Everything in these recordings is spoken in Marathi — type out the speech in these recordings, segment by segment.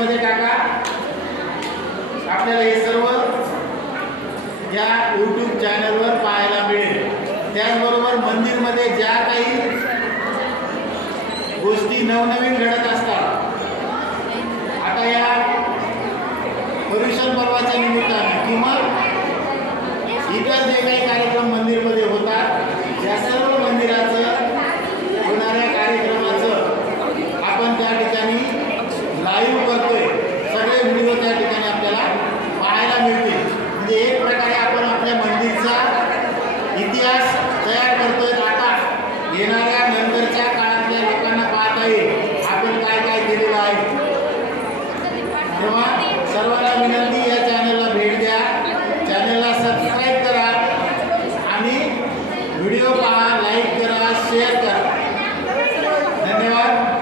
मध्ये टाका। आपल्याला हे सर्व या YouTube चॅनलवर पाहायला मिळेल। त्याचबरोबर मंदिरमध्ये ज्या काही गोष्टी नवनवीन घडत असतात, आता या पर्युषण पर्वाच्या निमित्ताने किंवा इतर जे काही कार्यक्रम मंदिरमध्ये होतात, या सर्व मंदिराचं होणाऱ्या कार्यक्रमाचं आपण त्या ठिकाणी लाईव्ह करतोय। सगळे व्हिडिओ त्या ठिकाणी आपल्याला पाहायला मिळतील। म्हणजे एक प्रकारे आपण आपल्या मंदिरचा इतिहास तयार करतोय। आता येणाऱ्या नंतरच्या काळातल्या लोकांना पाहता येईल आपण काय काय केलेलं आहे। तेव्हा सर्वांना विनंती, या चॅनलला भेट द्या, चॅनलला सबस्क्राईब करा आणि व्हिडिओ पहा, लाईक करा, शेअर करा। धन्यवाद।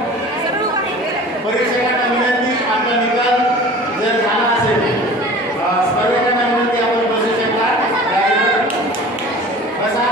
परीक्षकांना विनंती, आपला निकाल जर झाला असेल, स्पर्धकांना विनंती आपण बसू शकता, बसा।